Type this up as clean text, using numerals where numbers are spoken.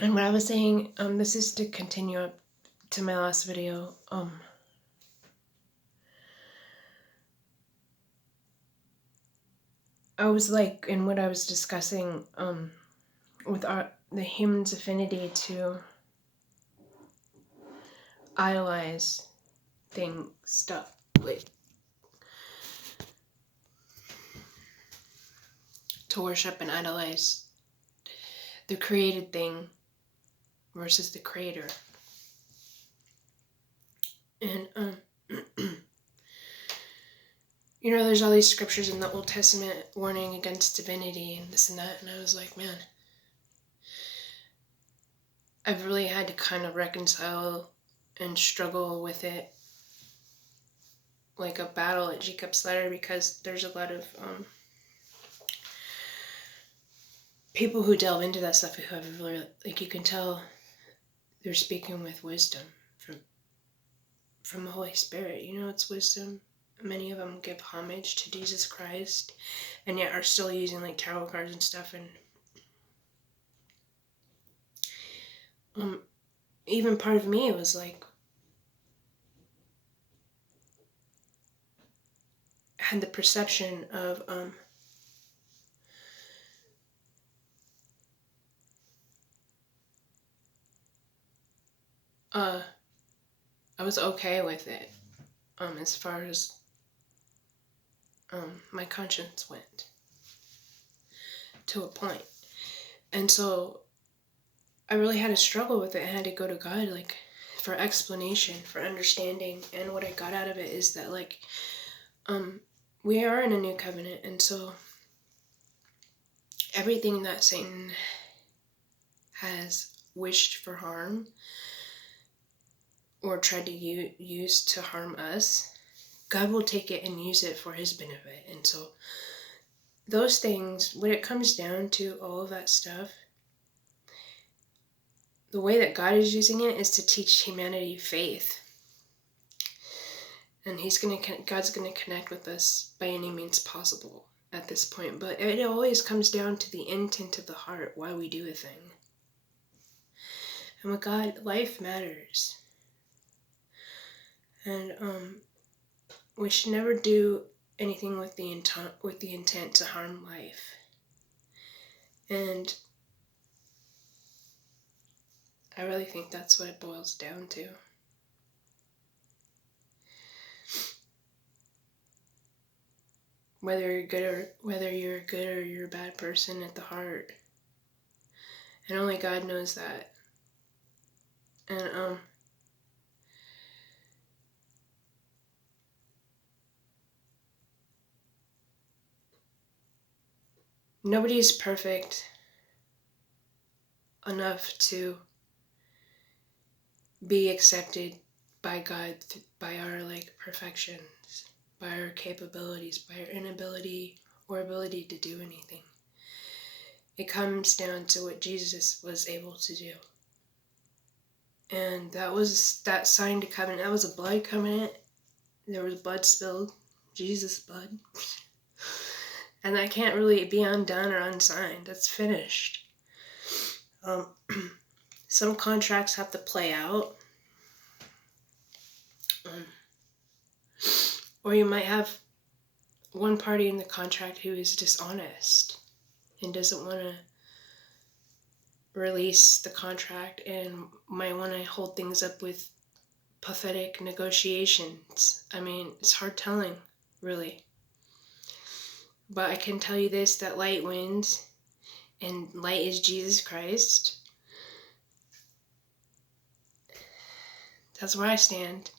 And what I was saying, this is to continue up to my last video. I was like, in what I was discussing, with the human's affinity to idolize stuff, like to worship and idolize the created thing versus the creator. And there's all these scriptures in the Old Testament warning against divinity and this and that, and I was like, man, I've really had to kind of reconcile and struggle with it, like a battle at Jacob's Ladder, because there's a lot of people who delve into that stuff who have really, like, you can tell they're speaking with wisdom from the Holy Spirit. It's wisdom. Many of them give homage to Jesus Christ, and yet are still using like tarot cards and stuff. And even part of me was like, had the perception of I was okay with it, as far as my conscience went, to a point. And so I really had to struggle with it. I had to go to God, like, for explanation, for understanding. And what I got out of it is that, like, we are in a new covenant, and so everything that Satan has wished for harm or tried to use to harm us, God will take it and use it for his benefit. And so those things, when it comes down to all of that stuff, the way that God is using it is to teach humanity faith. And God's going to connect with us by any means possible at this point. But it always comes down to the intent of the heart, why we do a thing. And with God, life matters. And we should never do anything with the intent to harm life. And I really think that's what it boils down to. Whether you're a good or you're a bad person at the heart. And only God knows that. And nobody's perfect enough to be accepted by God by our perfections, by our capabilities, by our inability or ability to do anything. It comes down to what Jesus was able to do. And that signed covenant. That was a blood covenant. There was blood spilled, Jesus' blood. And that can't really be undone or unsigned. That's finished. Some contracts have to play out. Or you might have one party in the contract who is dishonest and doesn't want to release the contract and might want to hold things up with pathetic negotiations. I mean, it's hard telling, really. But I can tell you this, that light wins, and light is Jesus Christ. That's where I stand.